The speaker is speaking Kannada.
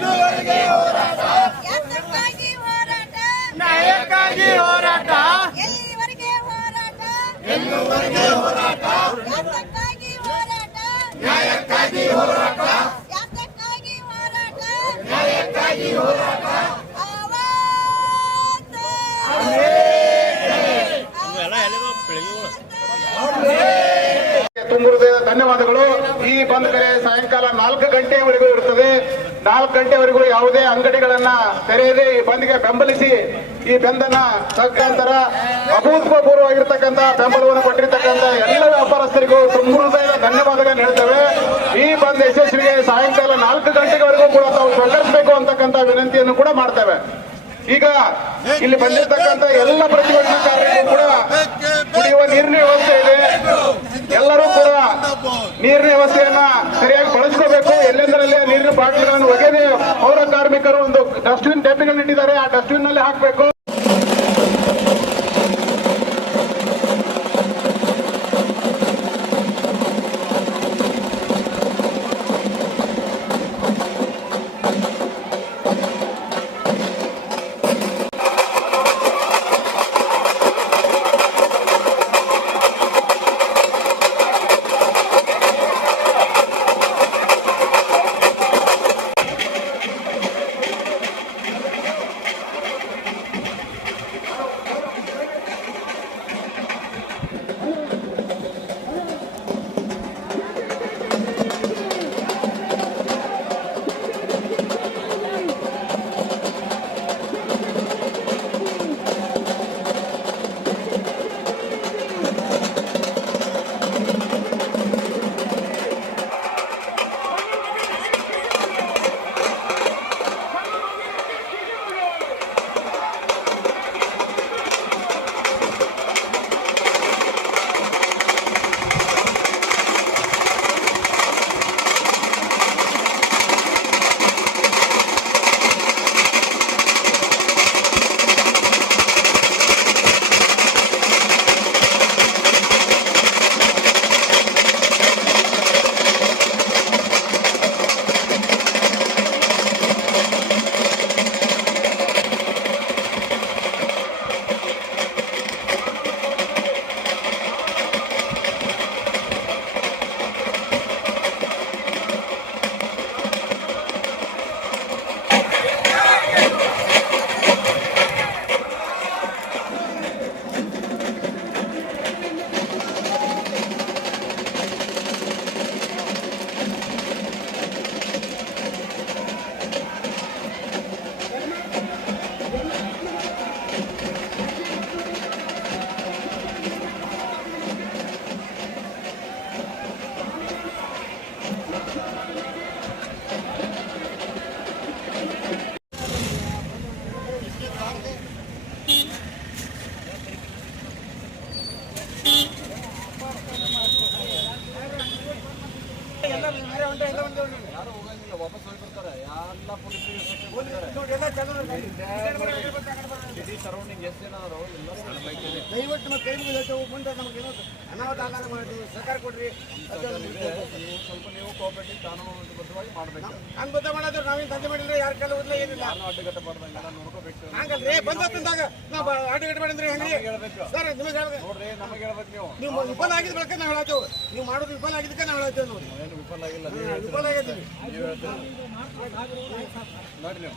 ಹೋರಾಟ. ನ್ಯಾಯಕ್ಕಾಗಿ ಹೋರಾಟ? ಎಲ್ಲಿವರೆಗೆ ಹೋರಾಟ? ಹೋರಾಟ? ಯಾತಕ್ಕಾಗಿ ಹೋರಾಟ? ನ್ಯಾಯಕ್ಕಾಗಿ ಹೋರಾಟ. ಯಾತಕ್ಕಾಗಿ ಹೋರಾಟ? ನ್ಯಾಯಕ್ಕಾಗಿ ಹೋರಾಟ. ಧನ್ಯವಾದಗಳು. ಈ ಬಂದ್ ಕರೆ ಸಾಯಂಕಾಲ ನಾಲ್ಕು ಗಂಟೆವರೆಗೂ ಇರುತ್ತದೆ. ನಾಲ್ಕು ಗಂಟೆವರೆಗೂ ಯಾವುದೇ ಅಂಗಡಿಗಳನ್ನ ತೆರೆಯದೆ ಈ ಬಂದ್ಗೆ ಬೆಂಬಲಿಸಿ ಈ ಬೆಂದನ್ನ ತಕ್ಕಂತರ ಅಭೂತಪೂರ್ವವಾಗಿರ್ತಕ್ಕಂಥ ಬೆಂಬಲವನ್ನು ಕೊಟ್ಟಿರ್ತಕ್ಕಂಥ ಎಲ್ಲ ವ್ಯಾಪಾರಸ್ಥರಿಗೂ ತುಂಬ ಹೃದಯದ ಧನ್ಯವಾದಗಳನ್ನು ಹೇಳ್ತೇವೆ. ಈ ಬಂದ್ ಯಶಸ್ವಿಗೆ ಸಾಯಂಕಾಲ ನಾಲ್ಕು ಗಂಟೆವರೆಗೂ ಕೂಡ ತಾವು ಸಹಕರಿಸಬೇಕು ಅಂತಕ್ಕಂಥ ವಿನಂತಿಯನ್ನು ಕೂಡ ಮಾಡ್ತೇವೆ. ಈಗ ಇಲ್ಲಿ ಬಂದಿರತಕ್ಕಂತ ಎಲ್ಲ ಪ್ರತಿಭಟನಾಕಾರರಿಗೂ ಕೂಡ ಕುಡಿಯುವ ನೀರಿನ ವ್ಯವಸ್ಥೆ ಇದೆ. ಎಲ್ಲರೂ ಕೂಡ ನೀರಿನ ವ್ಯವಸ್ಥೆಯನ್ನ ಸರಿಯಾಗಿ ಬಳಸ್ಕೋಬೇಕು. ಎಲ್ಲೆಂದರಲ್ಲಿ ನೀರಿನ ಬಾಟಲ್ಗಳನ್ನು ಇಟ್ಟಿದ್ದಾರೆ ಆ ಡಸ್ಟ್ಬಿನ್ ನಲ್ಲಿ ಹಾಕಬೇಕು ದಯವಿಟ್ಟು ಕೈ ಮುಗಿದು ಮುಂದೆ ನಮಗೆ ಏನೋ ಅನಾಹುತ ಆಗಲ್ಲ ಮಾಡಿ ಸರ್ಕಾರ ಕೊಡ್ರಿ ಸ್ವಲ್ಪ ನೀವು ಕೋಆಪರೇಟಿವ್ ಕಾನೂನುಬದ್ಧವಾಗಿ ಮಾಡಬೇಕು ಹಂಗೆ ಗೊತ್ತ ಮಾಡೋದು ನಾವೇನು ತಂದೆ ಮಾಡಿದ್ರೆ ಯಾರ ಕಾಲ ಓದ್ಲ ಏನಿಲ್ಲ ಅಡ್ಡಗಟ್ಟ ಮಾಡ್ದಂಗೆಲ್ಲ ನೋಡ್ಕೋಬೇಕು ಹಂಗಲ್ರಿ ಬಂದಂದಾಗ ನಾವು ಆಟೋಗೇಟ್ ಮಾಡಿದ್ರೆ ಹೆಂಗ್ರಿ ಸರ್ ನಿಮಗೆ ಹೇಳ್ಬೇಕು. ನೋಡ್ರಿ ನಮಗೆ ಹೇಳ್ಬೇಕು ನೀವು ನೀವು ವಿಫಲ ಆಗಿದ ಬಳಕ ನಾವು ಹೇಳತ್ತೇವೆ ನೀವು ಮಾಡೋದು ವಿಫಲ ಆಗಿದ್ದಕ್ಕೆ ನಾವು ಹೇಳತ್ತೇವೆ ನೋಡಿ ಏನು ವಿಫಲ ಆಗಿಲ್ಲ ವಿಫಲ ಆಗಿದ್ದೀವಿ ನೋಡಿ ನೀವು